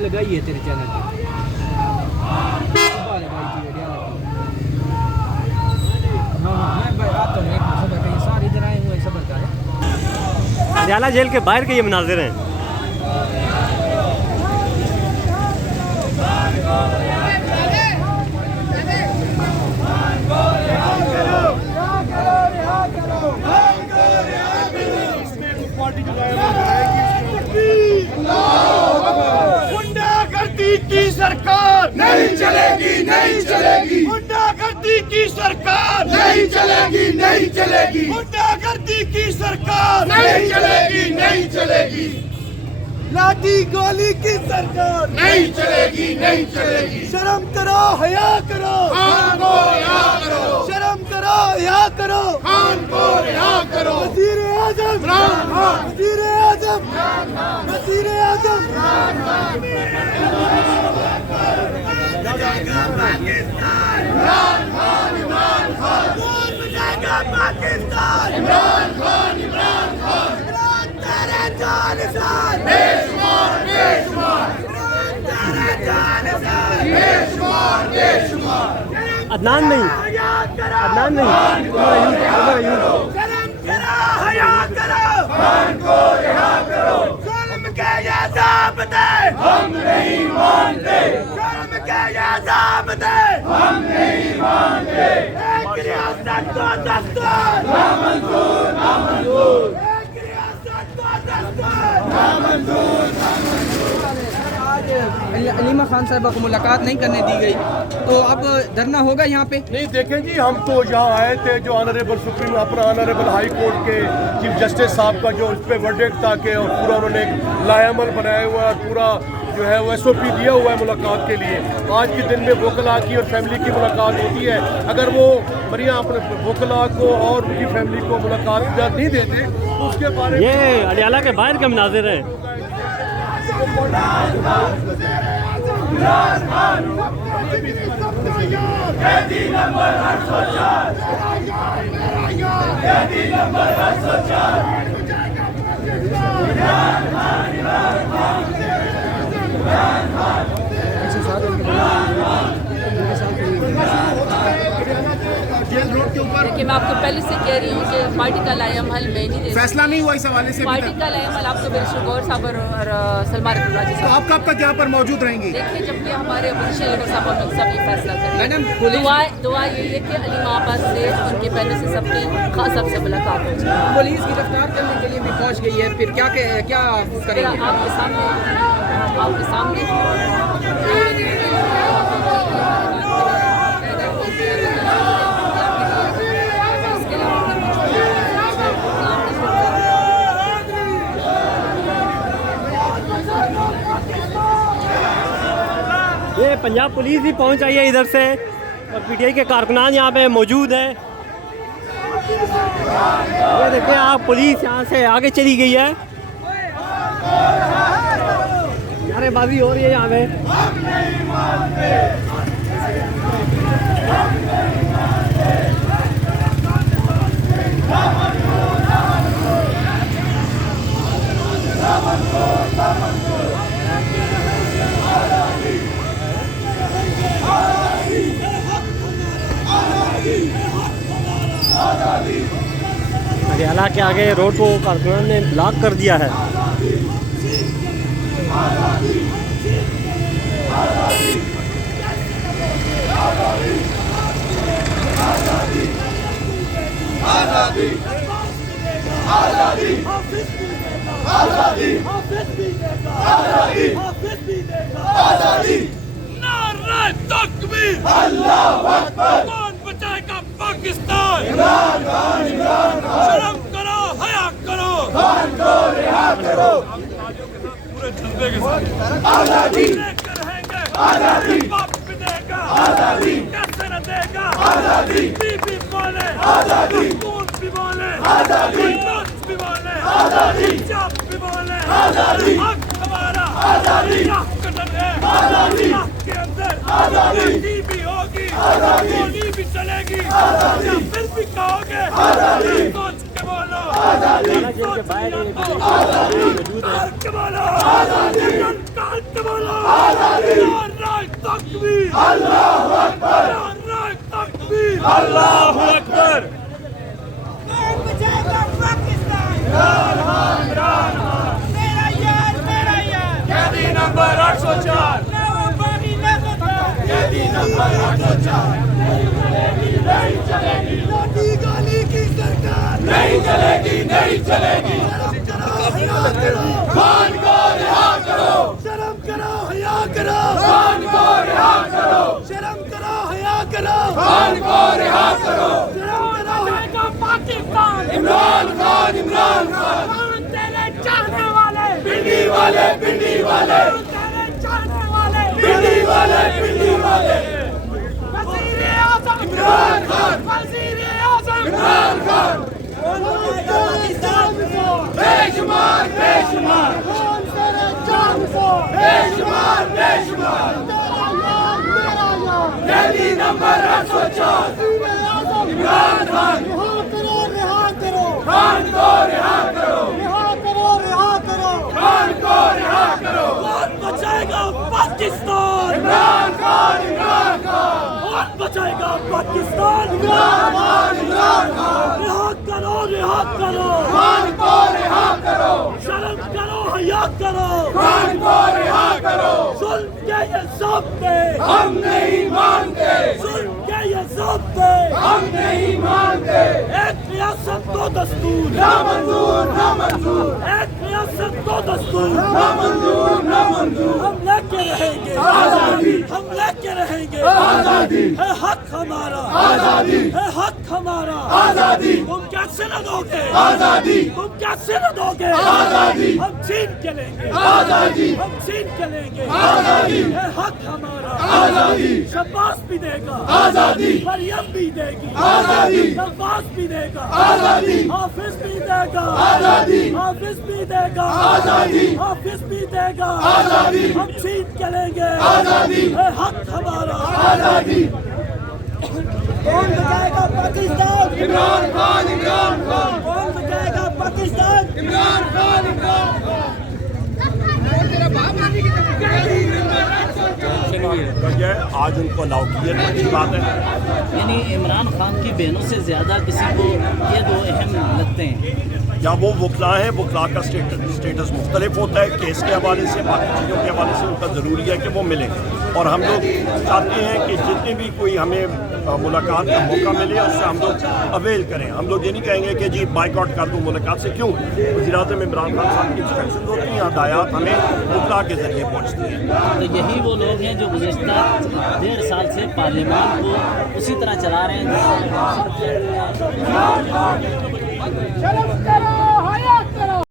लगाई है तेरे चैनल पे मैं आता हूँ, एक सबर का, ये सारे इधर आए हुए सबर का है। अडयाला जेल के बाहर के ये मनाजिर हैं। गुंडागर्दी की सरकार नहीं चलेगी, नहीं चलेगी। गुंडागर्दी की सरकार नहीं चलेगी, नहीं चलेगी। गुंडागर्दी की सरकार नहीं चलेगी, नहीं चलेगी। लाठी गोली की सरकार नहीं चलेगी, नहीं चलेगी। शर्म करो, हया करो, खान को रिहा करो। शर्म करो, हया करो, खान को रिहा करो। वज़ीर आज़म इमरान खान, वज़ीर आज़म इमरान खान, वज़ीर आज़म इमरान खान। पाकिस्तान इमरान खान, इमरान खान। कौन बचाएगा पाकिस्तान? इमरान खान, इमरान खान। इमरान तेरे जानिसार बेशुमार, बेशुमार। इमरान तेरे जानिसार बेशुमार, बेशुमार। अदनान नहीं, अदनान नहीं, शर्म करो, हया करो, खान को रिहा करो। जुल्म के ये ज़ाब्ते हम नहीं मानते, जुल्म के ये ज़ाब्ते हम नहीं मानते। एक रियासत को दस्तूर नामंजूर, नामंजूर। एक रियासत को दस्तूर नामंजूर, नामंजूर। आज अलीमा खान साहबा को मुलाकात नहीं करने दी गई, तो अब धरना होगा यहाँ पे? नहीं, देखें जी, हम तो यहाँ आए थे, जो ऑनरेबल सुप्रीम अपना ऑनरेबल हाई कोर्ट के चीफ जस्टिस साहब का जो उस पर वर्डिक्ट था कि और पूरा उन्होंने लाएमल बनाया हुआ है, पूरा जो है वो SOP दिया हुआ है मुलाकात के लिए। आज के दिन में वकला की और फैमिली की मुलाकात होती है। अगर वो मरिया अपने वकला को और उनकी फैमिली को मुलाकात नहीं देते तो उसके बारे में ये अडयाला के बाहर के मनाजिर हैं। देखिए, मैं आपको पहले से कह रही हूँ कि पार्टी का लाएमल मैं नहीं दे, फैसला नहीं हुआ इस हवाले से। पार्टी का लाएमल आपको बैरिस्टर गौर साहब और सलमान राजी तो साहब। आप कब तक यहाँ पर मौजूद रहेंगे? देखिए, जब भी हमारे ऑफिशियल लीडर साहब हम लोग सब ये फैसला करें। मैडम, दुआ यही है कि अलीमा आबाद से उनके बहनों से सबकी खास सबसे मुलाकात हो जाए। पुलिस गिरफ्तार करने के लिए भी पहुँच गई है, फिर क्या करेंगे? आपके सामने ये पंजाब पुलिस भी पहुंच आई है इधर से, और PTI के कारकुनान यहाँ पे मौजूद है। ये देखते हैं आप, पुलिस यहाँ से आगे चली गई है, नारेबाजी हो रही है यहाँ पे। अडयाला के आगे रोड को कारकुनान ने ब्लॉक कर दिया है। आजादी, आजादी, आजादी, आजादी, आजादी। नारा तकबीर, अल्लाहू अकबर। कौन बचाएगा पाकिस्तान? इमरान खान, इमरान खान। शर्म करो, हया करो, खान को रिहा करो। पूरे जज्बे के साथ आजादी रहेंगे, आजादी। बाप भी देगा, आजादी। कैसे न देगा, आजादी। बीबी बोले, आजादी। खून भी बोले, आजादी। दोस्त भी बोले, आजादी। जाप भी बोले, आजादी। हक हमारा, आजादी। कदम है, आजादी। के अंदर आजादी भी होगी, आजादी। गोली भी चलेगी, आजादी। फिर भी कहोगे, आजादी। सोच के बोलो, आजादी। सोच के बोलो, आजादी। बोलो, आजादी। बोलो नारे तकबीर अल्लाहू अकबर नारे तकबीर अल्लाहू अकबर कौन बचाएगा पाकिस्तान? इमरान खान मेरा यार कैदी नंबर 804 नवाबागी लगातार कैदी नंबर 804 मोदी गाली की सरकार नहीं चलेगी खान को रिहा करो शर्म करो हया करो खान को रिहा करो शर्म करो हया करो खान को रिहा करो शर्म करो बचाएगा पाकिस्तान इमरान खान कौन तेरे चाहने वाले पिंडी वाले कौन तेरे चाहने वाले पिंडी वाले वजीर आजम इमरान खान वजीर आजम इमरान खान कौन बचाएगा पाकिस्तान बेशुमार कौन तेरे चाहने को बेशुमार मेरा यार कैदी नंबर 804 वजीर आजम इमरान खान रिहा करो खान को रिहा करो रिहा करो खान को रिहा करो कौन बचाएगा पाकिस्तान इमरान खान कौन बचाएगा पाकिस्तान रिहा करो खान को रिहा करो शर्म करो हया करो खान को रिहा करो सुन के ये ज़ाब्ते हम नहीं मानते सुन के ये ज़ाब्ते हम नहीं मानते एक रियासत दो दस्तूर ना मंजूर एक रियासत दो दस्तूर ना मंजूर हम लेके रहेंगे आज़ादी हम लेके रहेंगे आज़ादी है हक हमारा आज़ादी है हक हमारा आज़ादी तुम कैसे न दोगे आज़ादी तुम कैसे न दोगे आज़ादी हम छीन के लेंगे आज़ादी हम छीन के लेंगे आज़ादी है हक हमारा आज़ादी शब्बास भी देगा आज़ादी मरियम भी देगी आज़ादी शब्बास भी देगा आज़ादी हाफिज भी देगा आज़ादी हाफिज भी देगा आज़ादी हाफिज भी देगा आज़ादी हम छीन के लेंगे आज़ादी है हक हमारा आज़ादी कौन बचाएगा पाकिस्तान इमरान खान कौन बचाएगा पाकिस्तान इमरान खान आज उनको अलाउ किया तो अच्छी बात है। यानी इमरान खान की बहनों से ज़्यादा किसी को ये दो अहम लगते हैं। या वो वकला हैं, वकला का स्टेटस मुख्तलिफ होता है, केस के हवाले से, बाकी चीज़ों के हवाले से उनका ज़रूरी है कि वो मिलें। और हम लोग चाहते हैं कि जितने भी कोई हमें मुलाकात का मौका मिले उससे हम लोग अवेल करें। हम लोग ये नहीं कहेंगे कि जी बाइकआउट कर दो मुलाकात से, क्यों? वज़ीर-ए-आज़म इमरान खान साहब की इंस्ट्रक्शन होती हैं, हदायत हमें वकला के ज़रिए पहुँचती हैं। तो यही वो लोग हैं जो गुज़श्ता 1.5 साल से पार्लियामान को उसी तरह चला रहे हैं।